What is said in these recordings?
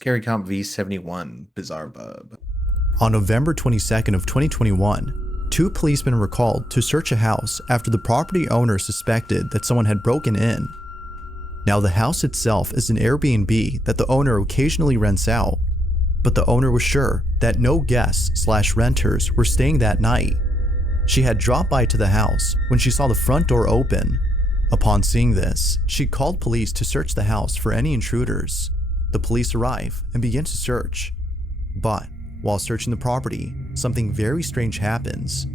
Scary Comp V71 Bizarre Bub. On November 22nd of 2021, two policemen were called to search a house after the property owner suspected that someone had broken in. Now, the house itself is an Airbnb that the owner occasionally rents out, but the owner was sure that no guests/renters were staying that night. She had dropped by to the house when she saw the front door open. Upon seeing this, she called police to search the house for any intruders. The police arrive and begin to search. But while searching the property, something very strange happens.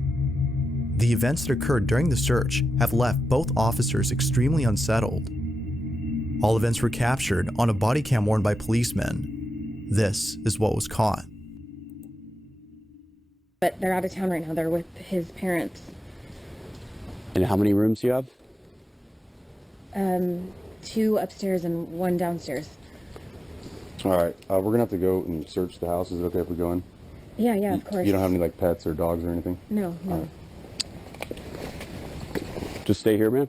The events that occurred during the search have left both officers extremely unsettled. All events were captured on a body cam worn by policemen. This is what was caught. But they're out of town right now. They're with his parents. And how many rooms do you have? 2 upstairs and 1 downstairs. All right, we're gonna have to go and search the house. Is it okay if we go in? Yeah, of course. You don't have any like pets or dogs or anything? No. Right. Just stay here, man.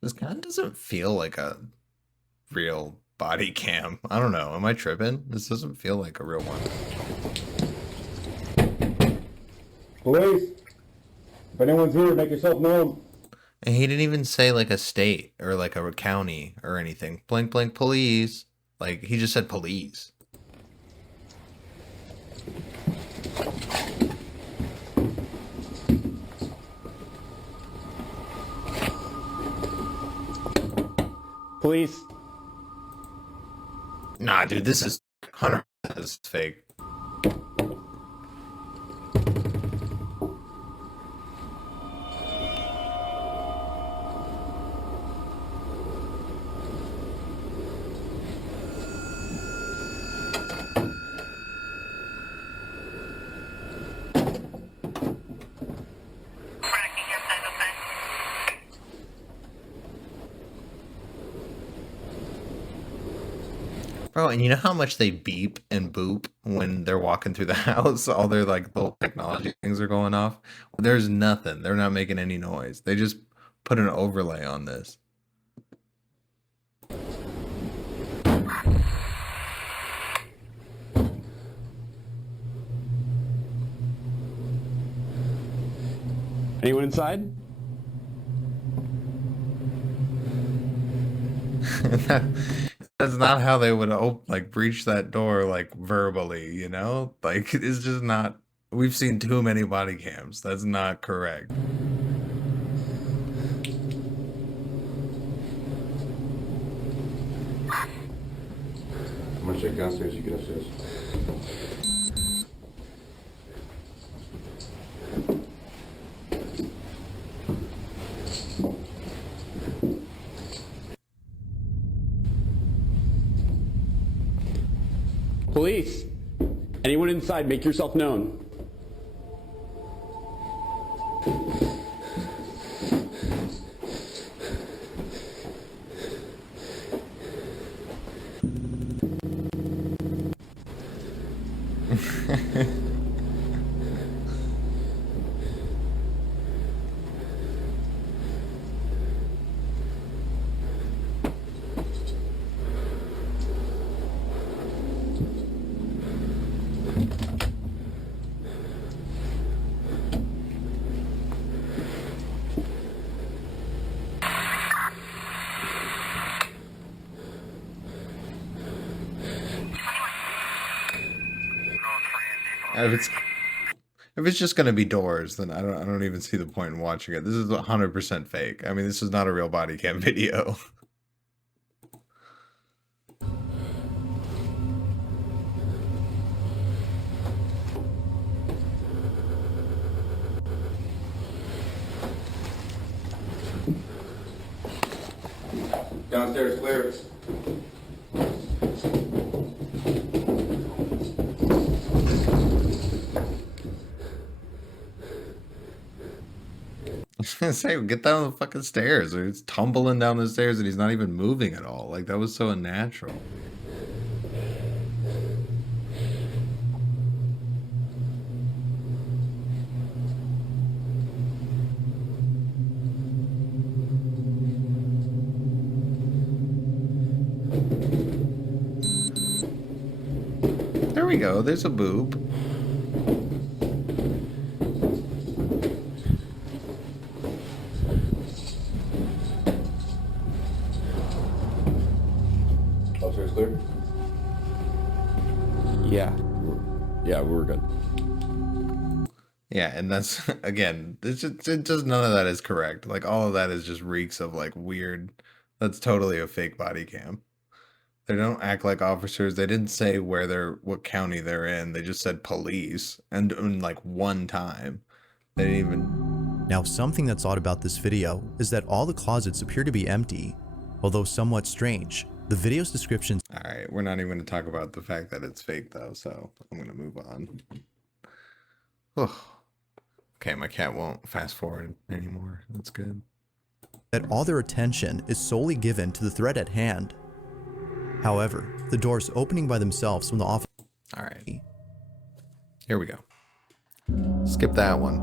This kind of doesn't feel like a real body cam. I don't know. Am I tripping? This doesn't feel like a real one. Police, if anyone's here, make yourself known. And he didn't even say like a state or like a county or anything. Blank, blank, police. Like, he just said police. Police. Nah, dude, this is 100% this is fake. Bro, and you know how much they beep and boop when they're walking through the house? All their like little technology things are going off. There's nothing. They're not making any noise. They just put an overlay on this. Anyone inside? That's not how they would like breach that door like verbally, you know? Like, it's just not. We've seen too many body cams. That's not correct. I'm gonna check downstairs. You get upstairs. Police! Anyone inside, make yourself known. If it's just gonna be doors, then I don't even see the point in watching it. This is 100% fake. I mean, this is not a real body cam video. Downstairs, clear. Say, get down the fucking stairs. It's tumbling down the stairs and he's not even moving at all. Like, that was so unnatural. we go. There's a boop. Upstairs clear? Yeah. Yeah, we're good. Yeah, and that's again, it just none of that is correct. Like all of that is just reeks of like weird. That's totally a fake body cam. They don't act like officers. They didn't say what county they're in. They just said police, and in like one time, they didn't even. Now, something that's odd about this video is that all the closets appear to be empty. Although somewhat strange, the video's description. All right, we're not even going to talk about the fact that it's fake though, so I'm going to move on. Oh. Okay, my cat won't fast forward anymore. That's good. That all their attention is solely given to the threat at hand. However, the doors opening by themselves when the officer. All right. Here we go. Skip that one.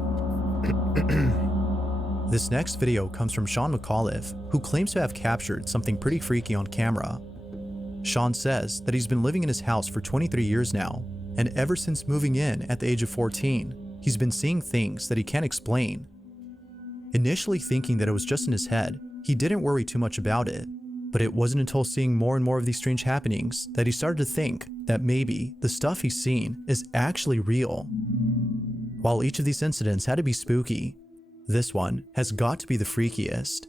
This next video comes from Sean McAuliffe, who claims to have captured something pretty freaky on camera. Sean says that he's been living in his house for 23 years now, and ever since moving in at the age of 14, he's been seeing things that he can't explain. Initially thinking that it was just in his head, he didn't worry too much about it, but it wasn't until seeing more and more of these strange happenings that he started to think that maybe the stuff he's seen is actually real. While each of these incidents had to be spooky, this one has got to be the freakiest.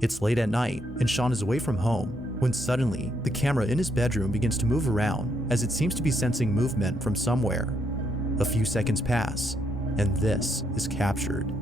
It's late at night and Sean is away from home when suddenly the camera in his bedroom begins to move around as it seems to be sensing movement from somewhere. A few seconds pass, and this is captured.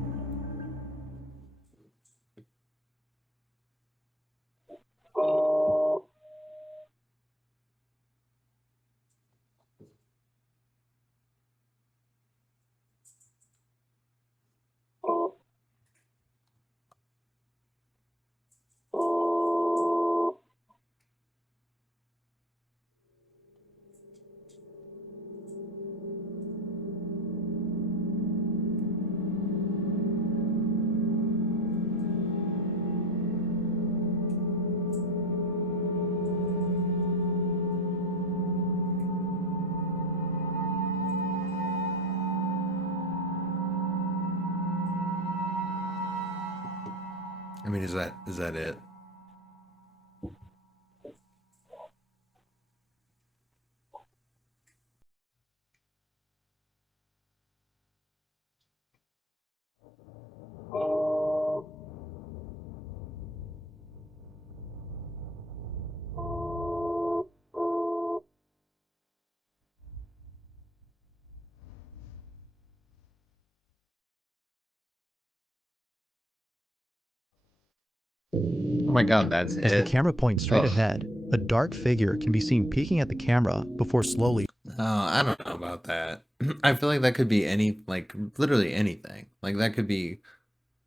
I mean, is that it? Oh my god, that's As the it. camera points straight Ugh. ahead, a dark figure can be seen peeking at the camera before slowly. Oh, I don't know about that. I feel like that could be literally anything. Like that could be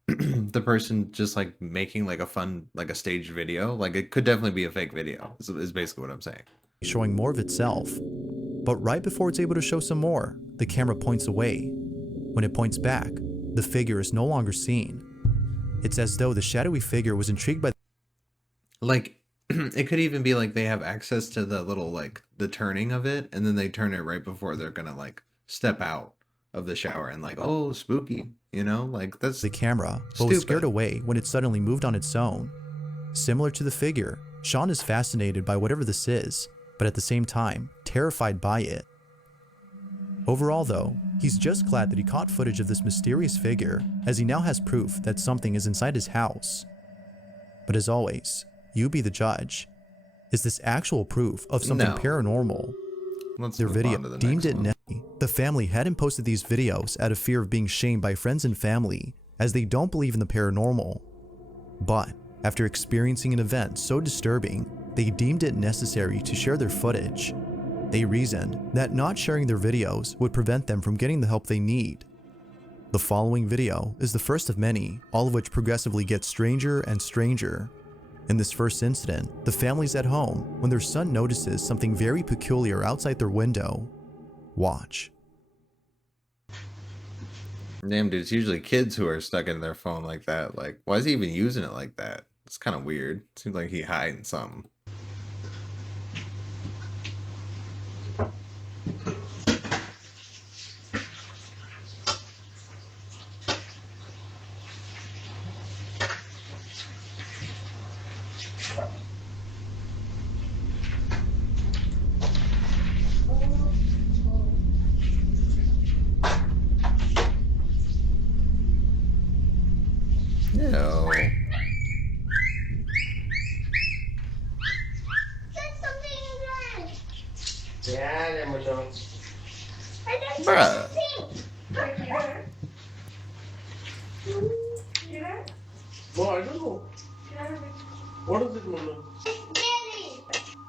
the person just like making like a fun, like a staged video. Like it could definitely be a fake video, is basically what I'm saying. Showing more of itself. But right before it's able to show some more, the camera points away. When it points back, the figure is no longer seen. It's as though the shadowy figure was intrigued by. Like it could even be like they have access to the little like the turning of it, and then they turn it right before they're gonna like step out of the shower and like, oh, spooky, you know, like that's the camera, but was scared away when it suddenly moved on its own. Similar to the figure, Sean is fascinated by whatever this is, but at the same time, terrified by it. Overall though, he's just glad that he caught footage of this mysterious figure, as he now has proof that something is inside his house. But as always, you be the judge. Is this actual proof of something paranormal? Let's Their move video on to the deemed next it one. necessary. The family hadn't posted these videos out of fear of being shamed by friends and family, as they don't believe in the paranormal. But after experiencing an event so disturbing, they deemed it necessary to share their footage. They reasoned that not sharing their videos would prevent them from getting the help they need. The following video is the first of many, all of which progressively get stranger and stranger. In this first incident, the family's at home when their son notices something very peculiar outside their window. Watch. Damn, dude, it's usually kids who are stuck in their phone like that. Like, why is he even using it like that? It's kind of weird. Seems like he hiding something. No. Bruh. No, I don't know. What is it, Mona?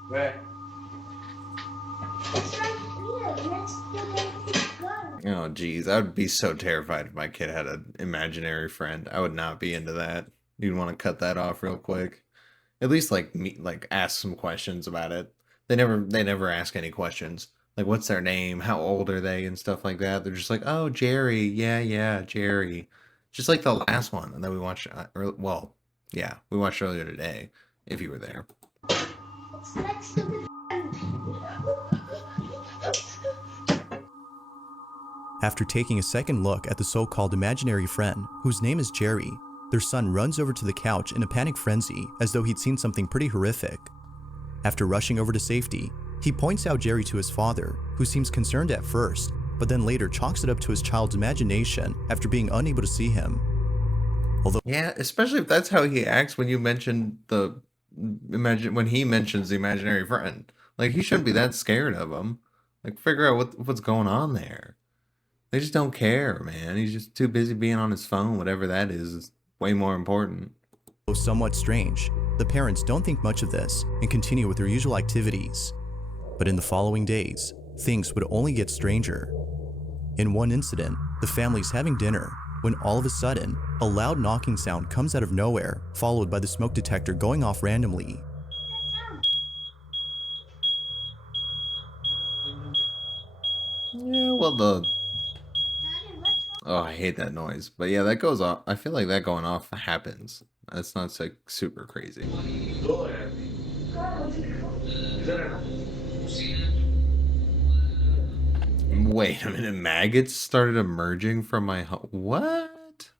Where? Oh, geez. I would be so terrified if my kid had an imaginary friend. I would not be into that. You'd want to cut that off real quick. At least like ask some questions about it. They never ask any questions. Like what's their name? How old are they and stuff like that. They're just like, "Oh, Jerry. Yeah, Jerry." Just like the last one that we watched well, yeah, we watched earlier today if you were there. After taking a second look at the so-called imaginary friend, whose name is Jerry, their son runs over to the couch in a panic frenzy as though he'd seen something pretty horrific. After rushing over to safety, he points out Jerry to his father, who seems concerned at first, but then later chalks it up to his child's imagination after being unable to see him. Although, Yeah, especially if that's how he acts when you mention when he mentions the imaginary friend. Like he shouldn't be that scared of him. Like figure out what's going on there. They just don't care, man. He's just too busy being on his phone. Whatever that is way more important. somewhat strange, the parents don't think much of this and continue with their usual activities. But in the following days, things would only get stranger. In one incident, the family's having dinner when all of a sudden, a loud knocking sound comes out of nowhere, followed by the smoke detector going off randomly. Yeah, well oh, I hate that noise. But yeah, that goes off. I feel like that going off happens. That's not like super crazy. Wait a minute, maggots started emerging from my home. What?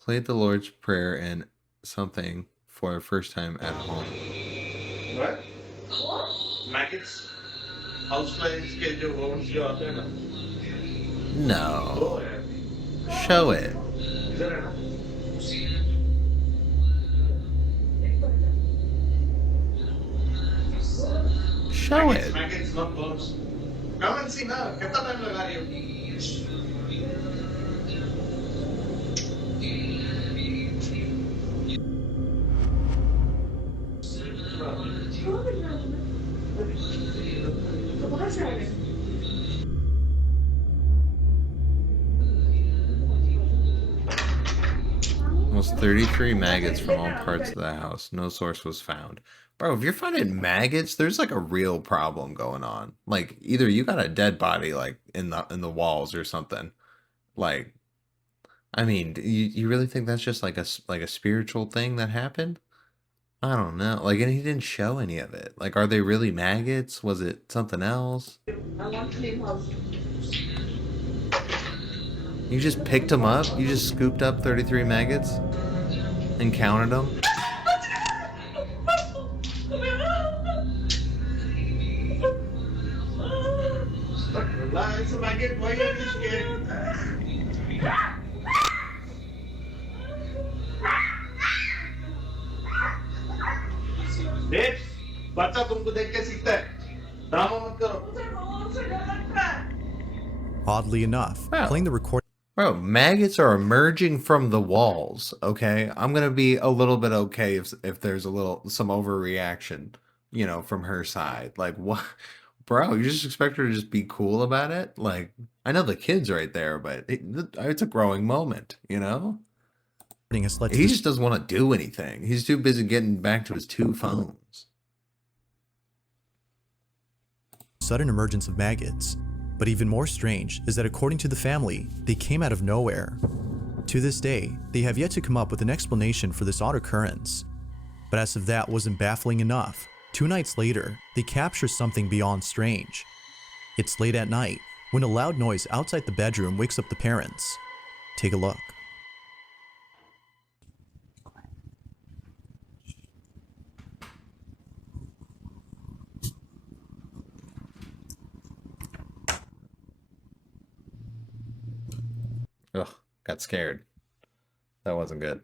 Played the Lord's Prayer and something for the first time at home. What? Maggots? Houseflies के जो homes जो आते हैं ना? No. Show it. इधर है ना? Show it. Maggots, not birds. Come and see now. कितना time लगा रही हो? Almost 33 maggots from all parts of the house. No source was found. Bro, if you're finding maggots, there's like a real problem going on. Like either you got a dead body like in the walls or something. Like, I mean, you really think that's just like a spiritual thing that happened? I don't know. Like, and he didn't show any of it. Like, are they really maggots? Was it something else? You just picked them up? You just scooped up 33 maggots and counted them? It's a maggot. Why are you scared? Babes, बच्चा तुमको देख के सीखता है. Drama मत करो. Oddly enough, Wow. playing the recording Bro, maggots are emerging from the walls, okay? I'm gonna be a little bit okay if there's some overreaction, you know, from her side. Like, what? Bro, you just expect her to just be cool about it? Like, I know the kid's right there, but it's a growing moment, you know? has led to He the just doesn't want to do anything. He's too busy getting back to his two phones. sudden emergence of maggots. But even more strange is that according to the family, they came out of nowhere. To this day, they have yet to come up with an explanation for this odd occurrence. But as if that wasn't baffling enough, 2 nights later, they capture something beyond strange. It's late at night, when a loud noise outside the bedroom wakes up the parents. Take a look. Ugh, got scared. That wasn't good.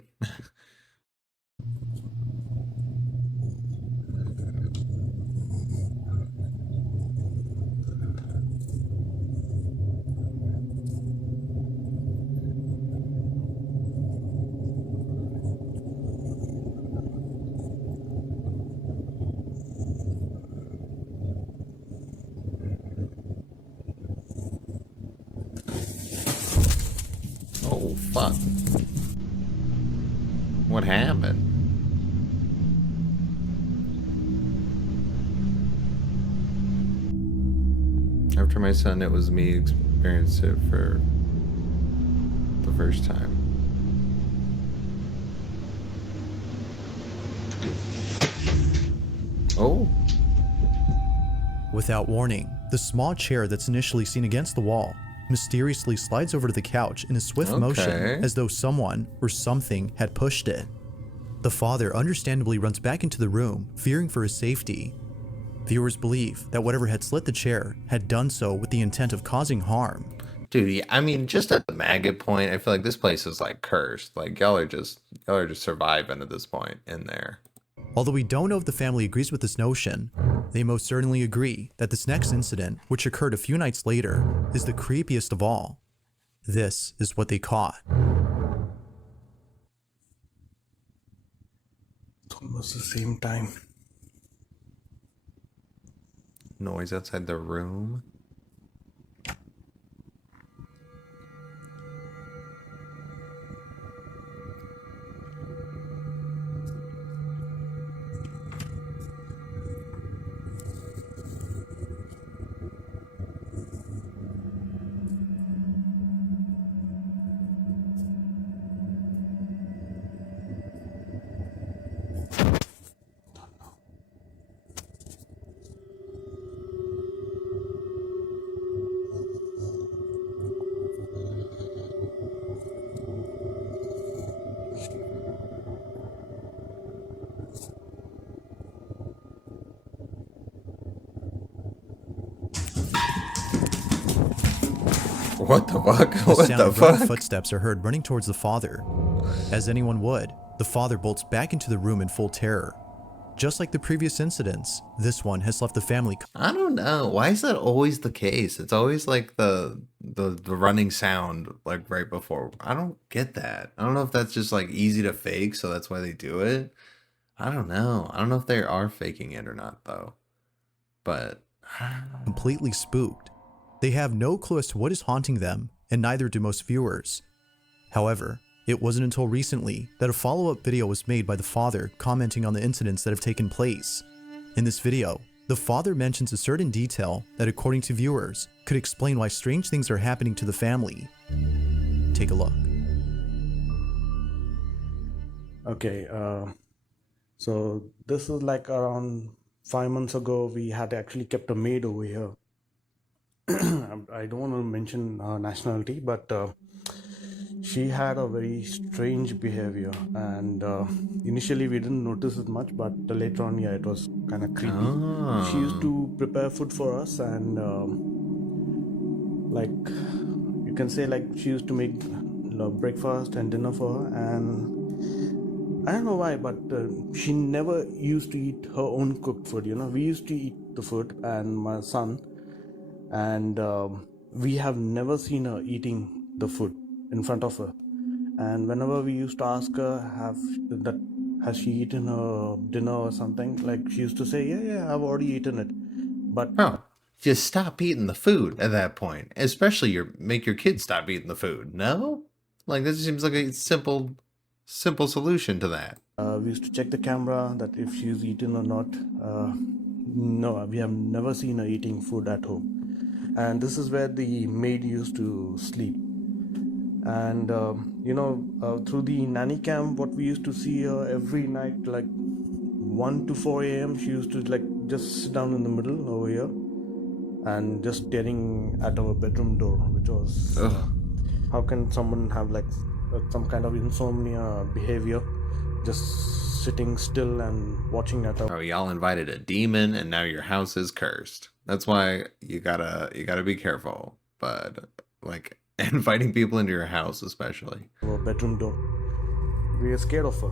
Oh, fuck. What happened? After my son, it was me experienced it for the first time. Oh. Without warning, the small chair that's initially seen against the wall mysteriously slides over to the couch in a swift motion as though someone or something had pushed it. The father understandably runs back into the room, fearing for his safety. Viewers believe that whatever had slit the chair had done so with the intent of causing harm. Dude, I mean, just at the maggot point, I feel like this place is like cursed. Like y'all are just surviving at this point in there. Although we don't know if the family agrees with this notion, they most certainly agree that this next incident, which occurred a few nights later, is the creepiest of all. This is what they caught. It's almost the same time. Noise outside the room. What the fuck? What the fuck? Footsteps are heard running towards the father. As anyone would, the father bolts back into the room in full terror. Just like the previous incidents, this one has left the family. I don't know. Why is that always the case? It's always like the running sound like right before. I don't get that. I don't know if that's just like easy to fake, so that's why they do it. I don't know. I don't know if they are faking it or not though. But completely spooked. They have no clue as to what is haunting them, and neither do most viewers. However, it wasn't until recently that a follow-up video was made by the father commenting on the incidents that have taken place. In this video, the father mentions a certain detail that, according to viewers, could explain why strange things are happening to the family. Take a look. Okay, so this is like around 5 months ago. We had actually kept a maid over here. I don't want to mention nationality, but she had a very strange behavior, and initially we didn't notice it much, but later on, yeah, it was kind of creepy. She used to prepare food for us, and like you can say, like she used to make breakfast and dinner for her, and I don't know why, but she never used to eat her own cooked food. We used to eat the food, and my son, and we have never seen her eating the food in front of her. And whenever we used to ask her, has she eaten her dinner or something, like she used to say, yeah, I've already eaten it. But bro, just stop eating the food at that point. Especially make your kids stop eating the food. No? Like this seems like a simple solution to that. We used to check the camera that if she's eaten or not. No, we have never seen her eating food at home. And this is where the maid used to sleep. And through the nanny cam, what we used to see her every night, like 1 to 4 a.m, she used to like just sit down in the middle over here and just staring at our bedroom door, which was how can someone have like some kind of insomnia behavior, just sitting still and watching at our... Oh, y'all invited a demon and now your house is cursed. That's why you gotta be careful. But like inviting people into your house, especially our bedroom door. we were scared of her.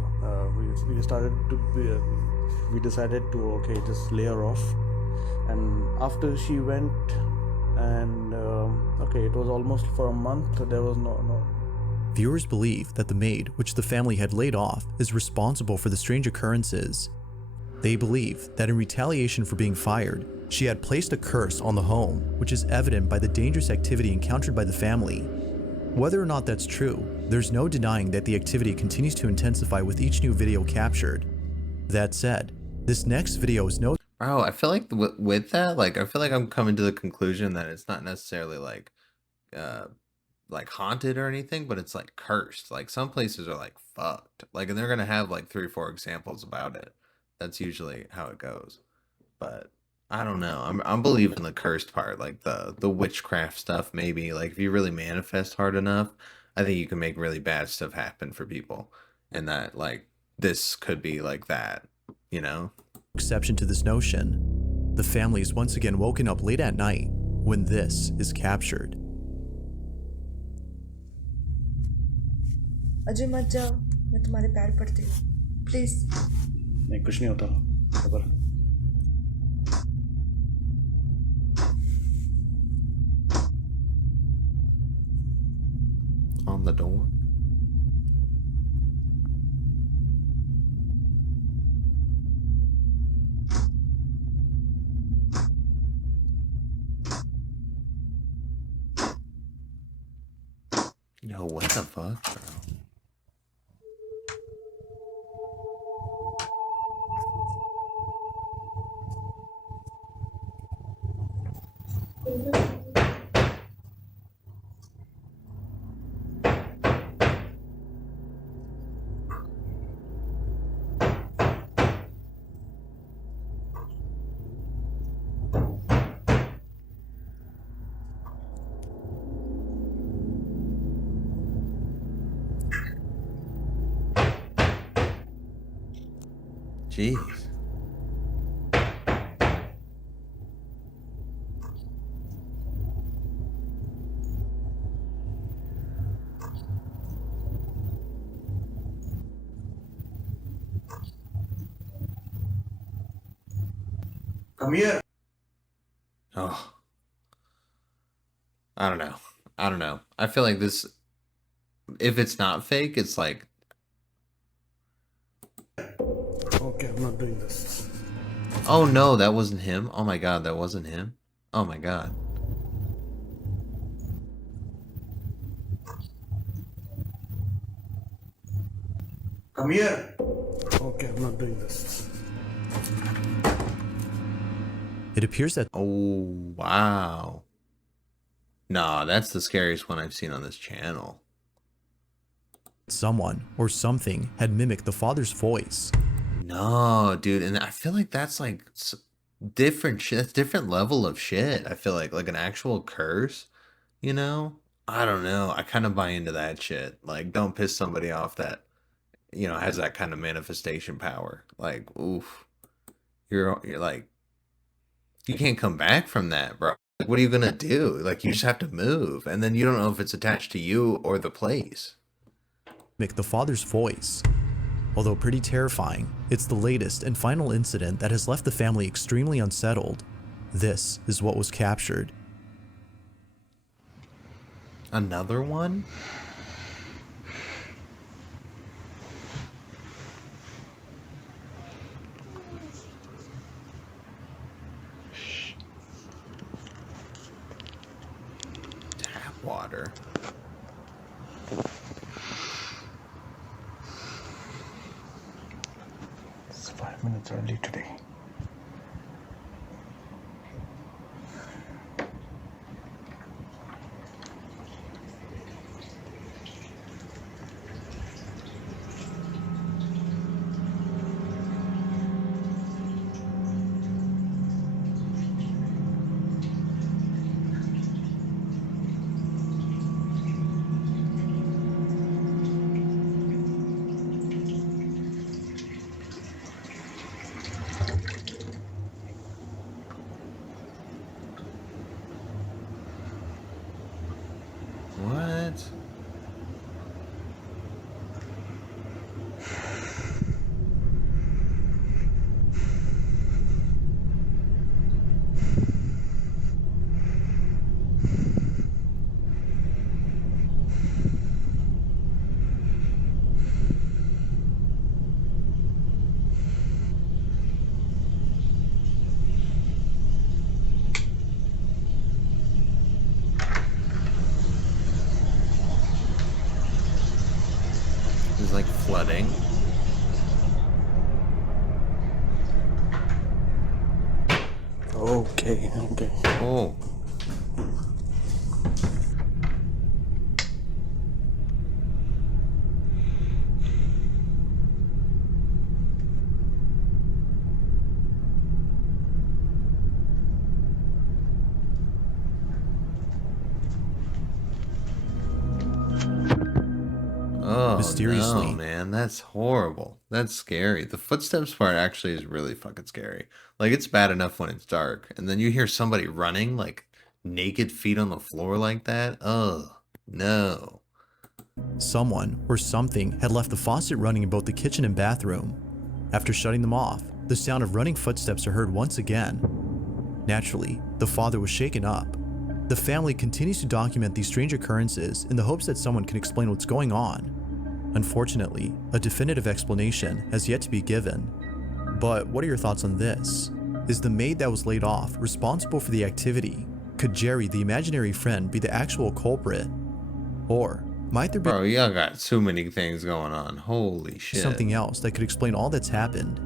We started to be, we decided to okay, just lay her off. And after she went, and okay, it was almost for a month. There was no. Viewers believe that the maid, which the family had laid off, is responsible for the strange occurrences. They believe that in retaliation for being fired, she had placed a curse on the home, which is evident by the dangerous activity encountered by the family. Whether or not that's true, there's no denying that the activity continues to intensify with each new video captured. That said, this next video is no... Bro, I feel like with that, like, I feel like I'm coming to the conclusion that it's not necessarily like haunted or anything, but it's like cursed. Like some places are like fucked. Like, and they're gonna have like 3 or 4 examples about it. That's usually how it goes. But I don't know. I'm believing the cursed part, like the witchcraft stuff. Maybe like if you really manifest hard enough, I think you can make really bad stuff happen for people, and that like this could be like that, you know. Exception to this notion. The family is once again woken up late at night when this is captured. Ajay मत जाओ, मैं तुम्हारे पैर पड़ती हूँ, please. नहीं, कुछ नहीं होता, खबर। On the door. Yo, what the fuck, bro? Jeez. Come here. Oh. I don't know. I don't know. I feel like this, if it's not fake, it's like... Okay, I'm not doing this. Oh no, that wasn't him. Oh my god, that wasn't him. Oh my god. Come here. Okay, I'm not doing this. It appears that Oh, wow. Nah, that's the scariest one I've seen on this channel. someone or something had mimicked the father's voice. No, dude, and I feel like that's like different shit. That's different level of shit. I feel like an actual curse, you know? I don't know. I kind of buy into that shit. Like, don't piss somebody off that, you know, has that kind of manifestation power. Like, oof. You're like, you can't come back from that, bro. Like, what are you gonna do? Like, you just have to move, and then you don't know if it's attached to you or the place. Mimic the father's voice. Although pretty terrifying, it's the latest and final incident that has left the family extremely unsettled. This is what was captured. Another one? Tap water. It's 5 minutes early today. There's like flooding. Okay. Oh. Oh, Mysteriously. no, man, that's horrible. That's scary. The footsteps part actually is really fucking scary. Like, it's bad enough when it's dark, and then you hear somebody running, like, naked feet on the floor like that. Oh, no. Someone or something had left the faucet running in both the kitchen and bathroom. After shutting them off, the sound of running footsteps are heard once again. Naturally, the father was shaken up. The family continues to document these strange occurrences in the hopes that someone can explain what's going on. Unfortunately, a definitive explanation has yet to be given. But what are your thoughts on this? Is the maid that was laid off responsible for the activity? Could Jerry, the imaginary friend, be the actual culprit? Or might there be Bro, y'all got too many things going on. Holy shit. something else that could explain all that's happened?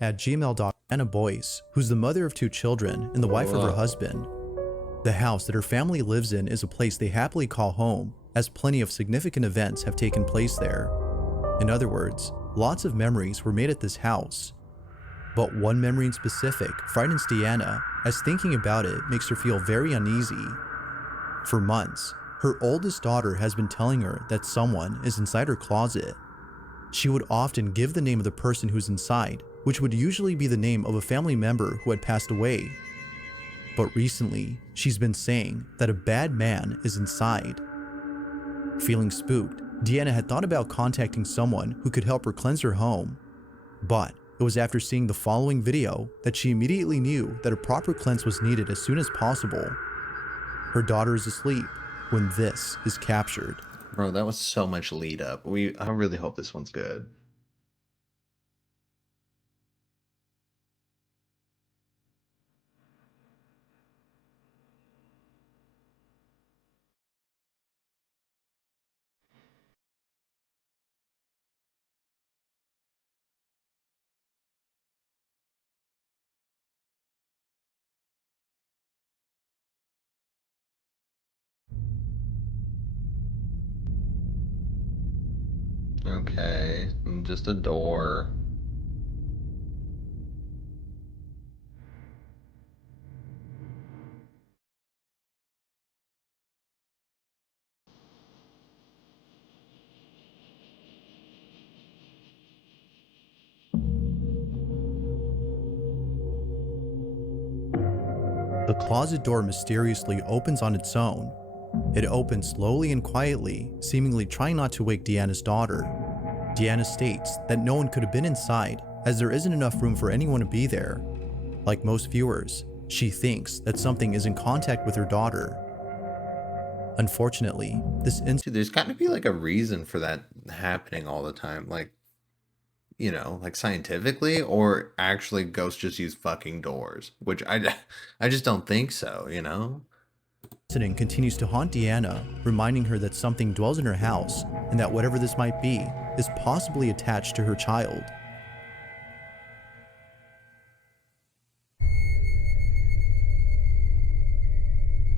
At gmail.com, Anna Boyce, who's the mother of 2 children and the wife of her husband. The house that her family lives in is a place they happily call home, as plenty of significant events have taken place there. In other words, lots of memories were made at this house. But one memory in specific frightens Deanna, as thinking about it makes her feel very uneasy. For months, her oldest daughter has been telling her that someone is inside her closet. She would often give the name of the person who's inside, which would usually be the name of a family member who had passed away. But recently, she's been saying that a bad man is inside. Feeling spooked, Deanna had thought about contacting someone who could help her cleanse her home. But it was after seeing the following video that she immediately knew that a proper cleanse was needed as soon as possible. Her daughter is asleep when this is captured. Bro, that was so much lead up. I really hope this one's good. Okay, just a door. The closet door mysteriously opens on its own. It opens slowly and quietly, seemingly trying not to wake Deanna's daughter. Deanna states that no one could have been inside, as there isn't enough room for anyone to be there. Like most viewers, she thinks that something is in contact with her daughter. Unfortunately, this Dude, there's got to be like a reason for that happening all the time. Like, you know, like scientifically, or actually ghosts just use fucking doors, which I just don't think so, you know? incident continues to haunt Deanna, reminding her that something dwells in her house and that whatever this might be is possibly attached to her child.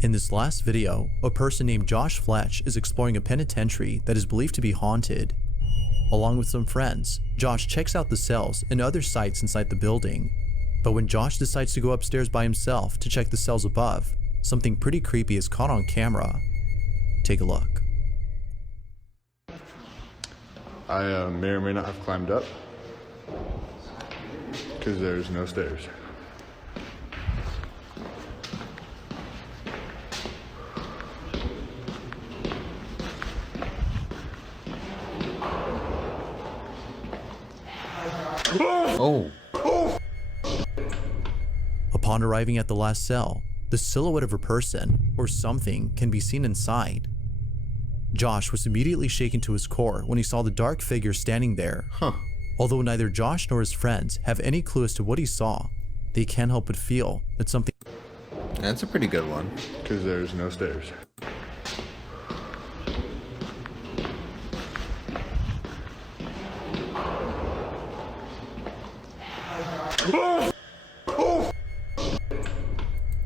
In this last video, a person named Josh Fletch is exploring a penitentiary that is believed to be haunted. Along with some friends, Josh checks out the cells and other sites inside the building. But when Josh decides to go upstairs by himself to check the cells above, something pretty creepy is caught on camera. Take a look. I may or may not have climbed up because there's no stairs. Oh. Upon arriving at the last cell, the silhouette of a person or something can be seen inside. Josh was immediately shaken to his core when he saw the dark figure standing there. Although neither Josh nor his friends have any clue as to what he saw, they can't help but feel that something... That's a pretty good one. Because there's no stairs.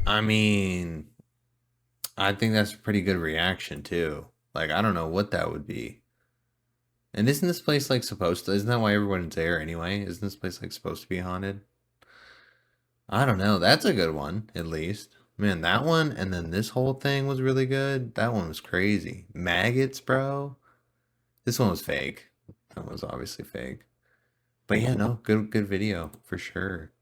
I mean, I think that's a pretty good reaction too. Like, I don't know what that would be. And isn't this place like supposed to? Isn't that why everyone's there anyway? Isn't this place like supposed to be haunted? I don't know. That's a good one, at least. Man, that one and then this whole thing was really good. That one was crazy. Maggots, bro. This one was fake. That was obviously fake. But yeah, no, good video for sure.